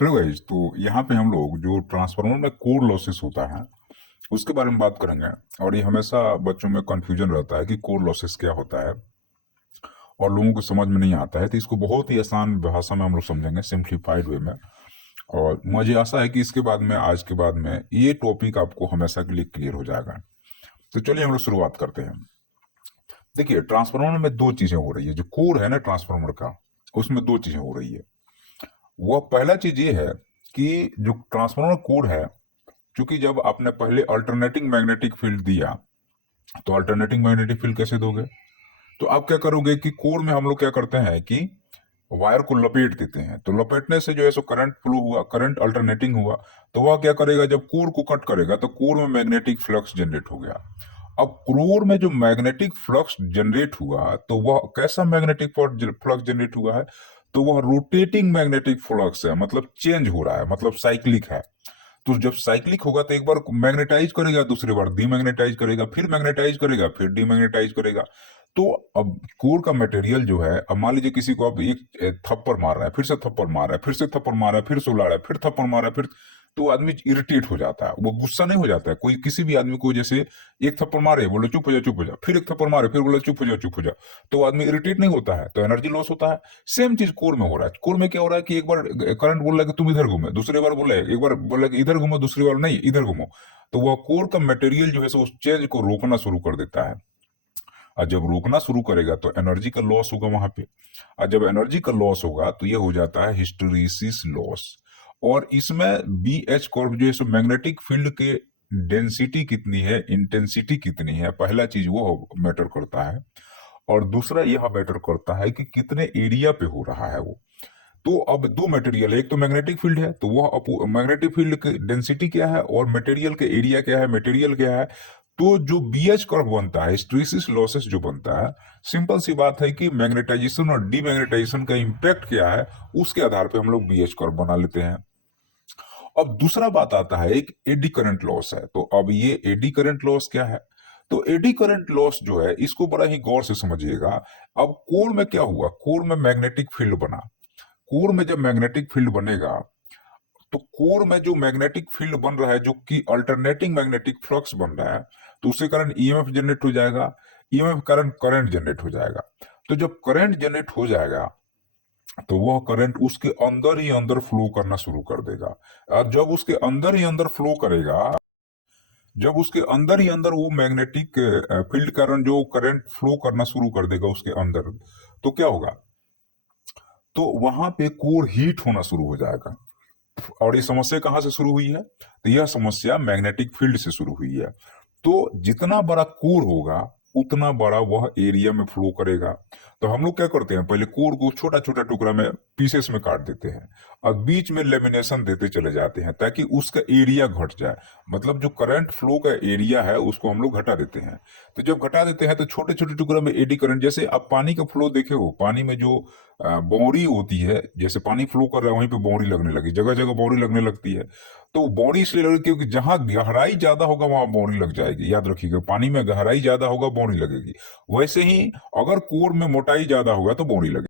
Hello guys. तो यहाँ पे हम लोग जो ट्रांसफार्मर में कोर लॉसेस होता है उसके बारे में बात करेंगे। और ये हमेशा बच्चों में कंफ्यूजन रहता है कि कोर लॉसेस क्या होता है और लोगों को समझ में नहीं आता है। तो इसको बहुत ही आसान भाषा में हम लोग समझेंगे, सिंप्लीफाइड वे में। और मुझे आशा है कि इसके बाद में, आज के बाद में, ये टॉपिक आपको हमेशा के लिए क्लियर हो जाएगा। तो चलिए हम लोग शुरुआत करते हैं। देखिए, ट्रांसफार्मर में दो चीजें हो रही है। जो कोर है ना ट्रांसफार्मर का, उसमें दो चीजें हो रही है। वह पहला चीज ये है कि जो ट्रांसफार्मर कोर है, क्योंकि जब आपने पहले अल्टरनेटिंग मैग्नेटिक फील्ड दिया, तो अल्टरनेटिंग मैग्नेटिक फील्ड कैसे दोगे? तो आप क्या करोगे कि कोर में हम लोग क्या करते हैं कि वायर को लपेट देते हैं। तो लपेटने से जो है सो करंट फ्लो हुआ, करंट अल्टरनेटिंग हुआ। तो वह क्या करेगा, जब कोर को कट करेगा तो कोर में मैग्नेटिक फ्लक्स जनरेट हो गया। अब कोर में जो मैग्नेटिक फ्लक्स जनरेट हुआ, तो वह कैसा मैग्नेटिक फ्लक्स जनरेट हुआ है? तो वह रोटेटिंग मैग्नेटिक फ्लक्स है, मतलब चेंज हो रहा है, मतलब साइक्लिक है। तो जब साइक्लिक होगा तो एक बार मैग्नेटाइज करेगा, दूसरी बार डीमैग्नेटाइज करेगा, फिर मैग्नेटाइज करेगा, फिर डीमैग्नेटाइज करेगा। तो अब कोर का मटेरियल जो है, अब मान लीजिए किसी को आप एक थप्पड़ मार रहा है, फिर से थप्पड़ मार रहा है, फिर से थप्पड़ मार रहा है, फिर से उला रहा है, फिर थप्पड़ मार रहा है, फिर, तो आदमी इरिटेट हो जाता है। वो गुस्सा नहीं हो जाता है। कोई किसी भी आदमी को जैसे एक थप्पड़ मारे, बोले चुप हो जा, चुप हो जा, फिर एक थप्पड़ मारे, फिर बोले चुप हो जा, चुप हो जा, तो आदमी इरिटेट नहीं होता है, तो एनर्जी लॉस होता है। सेम चीज कोर में हो रहा है। कोर में क्या हो रहा है कि एक बार करंट बोल रहा है कि तुम इधर घूमे, दूसरी बार बोला है, एक बार बोला कि इधर घूमो, दूसरी बार नहीं इधर घूमो। तो वह कोर का मटेरियल जो है सो उस चेंज को रोकना शुरू कर देता है। और जब रोकना शुरू करेगा तो एनर्जी का लॉस होगा वहां पे। और जब एनर्जी का लॉस होगा तो ये हो जाता है हिस्टैरिसीस लॉस। और इसमें बी एच कर्व जो है सो मैग्नेटिक फील्ड के डेंसिटी कितनी है, इंटेंसिटी कितनी है, पहला चीज वो मैटर करता है। और दूसरा यह मैटर करता है कि कितने एरिया पे हो रहा है वो। तो अब दो मटेरियल है, एक तो मैग्नेटिक फील्ड है, तो वह मैग्नेटिक फील्ड की डेंसिटी क्या है और मटेरियल के एरिया क्या है, मटेरियल क्या है। तो जो बीएच कर्व बनता है, हिस्टैरिसीस लॉसेस जो बनता है, सिंपल सी बात है कि मैग्नेटाइजेशन और डीमैग्नेटाइजेशन का इम्पैक्ट क्या है, उसके आधार पे हम लोग बीएच कर्व बना लेते हैं। अब दूसरा बात आता है, एक एडी करंट लॉस है। तो अब ये एडी करंट लॉस क्या है? तो एडी करंट लॉस जो है, इसको बड़ा ही गौर से समझिएगा। अब कोर में क्या हुआ, कोर में मैग्नेटिक फील्ड बना। कोर में जब मैग्नेटिक फील्ड बनेगा, तो कोर में जो मैग्नेटिक फील्ड बन रहा है, जो कि अल्टरनेटिंग मैग्नेटिक फ्लक्स बन रहा है, तो उसके कारण ईएमएफ जनरेट हो जाएगा। ईएमएफ कारण करंट जनरेट हो जाएगा। तो जब करंट जनरेट हो जाएगा, तो वह करंट उसके अंदर ही अंदर फ्लो करना शुरू कर देगा। और जब उसके अंदर ही अंदर फ्लो करेगा, जब उसके अंदर ही अंदर वो मैग्नेटिक फील्ड कारण जो करंट फ्लो करना शुरू कर देगा उसके अंदर, तो क्या होगा? तो वहां पे कोर हीट होना शुरू हो जाएगा। और ये समस्या कहाँ से शुरू हुई है? तो यह समस्या मैग्नेटिक फील्ड से शुरू हुई है। तो जितना बड़ा कोर होगा, उतना बड़ा वह एरिया में फ्लो करेगा। तो हम लोग क्या करते हैं, पहले कोर को छोटा छोटा टुकड़ा में, पीसेस में काट देते हैं, और बीच में लेमिनेशन देते चले जाते हैं ताकि उसका एरिया घट जाए। मतलब जो करंट फ्लो का एरिया है उसको हम लोग घटा देते हैं। तो जब घटा देते हैं तो छोटे छोटे टुकड़ों में एडी करंट, जैसे आप पानी का फ्लो देखे हो, पानी में जो बौरी होती है, जैसे पानी फ्लो कर रहा है वहीं पे बौरी लगने लगी, जगह जगह बौरी लगने लगती है। तो बौरी इसलिए लगी क्योंकि जहां गहराई ज्यादा होगा वहां बौरी लग जाएगी। याद रखिएगा, पानी में गहराई ज्यादा होगा बौरी लगेगी। वैसे ही अगर कोर में मोटाई ज्यादा होगा तो बौरी लगेगी।